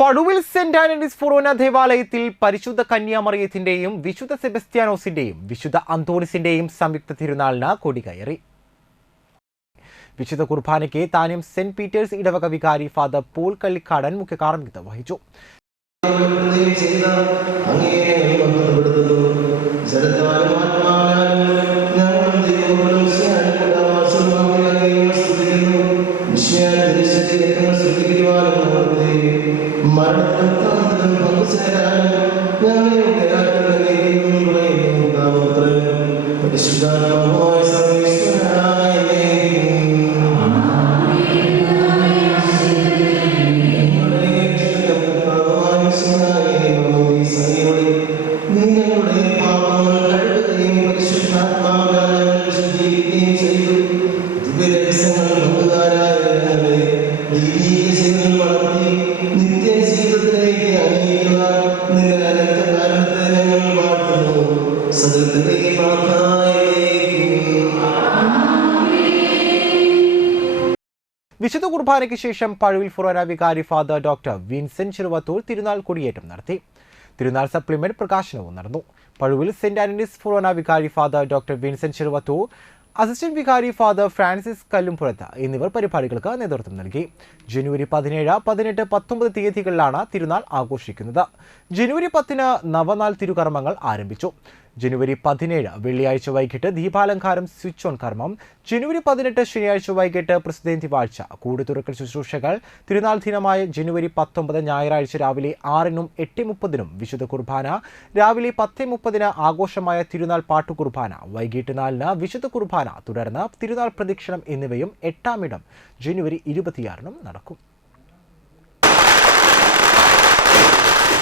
പടുവിൽ saint Antony's ഫൊറോന ദേവാലയത്തിൽ പരിശുദ്ധ കന്യാമറിയത്തിന്റെയും വിശുദ്ധ സെബസ്ത്യാനോസിന്റെയും വിശുദ്ധ അന്തോണിസിന്റെയും സംയുക്ത തിരുനാളിന് കൊടികയറി. വിശുദ്ധ കുർബാനയ്ക്ക് താന്യം സെന്റ് പീറ്റേഴ്സ് ഇടവക വികാരി ഫാദർ പോൾ കള്ളിക്കാടൻ മുഖ്യ കാർമ്മികത്വം വഹിച്ചു. വിശുദ്ധ കുർബാനയ്ക്ക് ശേഷം പഴുവിൽ ഫൊറോന വികാരി ഫാദർ ഡോക്ടർ വിൻസെന്റ് ചെറുവത്തൂർ തിരുനാൾ കൊടിയേറ്റം നടത്തി. തിരുനാൾ സപ്ലിമെന്റ് പ്രകാശനവും നടന്നു. പഴുവിൽ സെന്റ് ആന്റണീസ് ഫൊറോന വികാരി father doctor Vincent Cheruvathur, assistant വികാരി ഫാദർ ഫ്രാൻസിസ് കല്ലുംപുറത്ത് എന്നിവർ പരിപാടികൾക്ക് നേതൃത്വം നൽകി. ജനുവരി 17, 18, 19 തീയതികളിലാണ് തിരുനാൾ ആഘോഷിക്കുന്നത്. ജനുവരി 10 നവനാൾ തിരുകർമ്മങ്ങൾ ആരംഭിച്ചു. ജനുവരി 17 വെള്ളിയാഴ്ച വൈകിട്ട് ദീപാലങ്കാരം സ്വിച്ച് ഓൺ കർമ്മം. ജനുവരി 18 ശനിയാഴ്ച വൈകിട്ട് പ്രസിദ്ധേന്തി വാഴ്ച, കൂട് തുറക്കൽ ശുശ്രൂഷകൾ. തിരുനാൾ ദിനമായ ജനുവരി 19 ഞായറാഴ്ച രാവിലെ 6-നും 8:30-നും വിശുദ്ധ കുർബാന. രാവിലെ 10:30 ആഘോഷമായ തിരുനാൾ പാട്ടുകുർബാന. വൈകിട്ട് 4 വിശുദ്ധ കുർബാന. തുടർന്ന് തിരുനാൾ പ്രദക്ഷിണം എന്നിവയും 8-ാം ഇടം ജനുവരി 26 നടക്കും.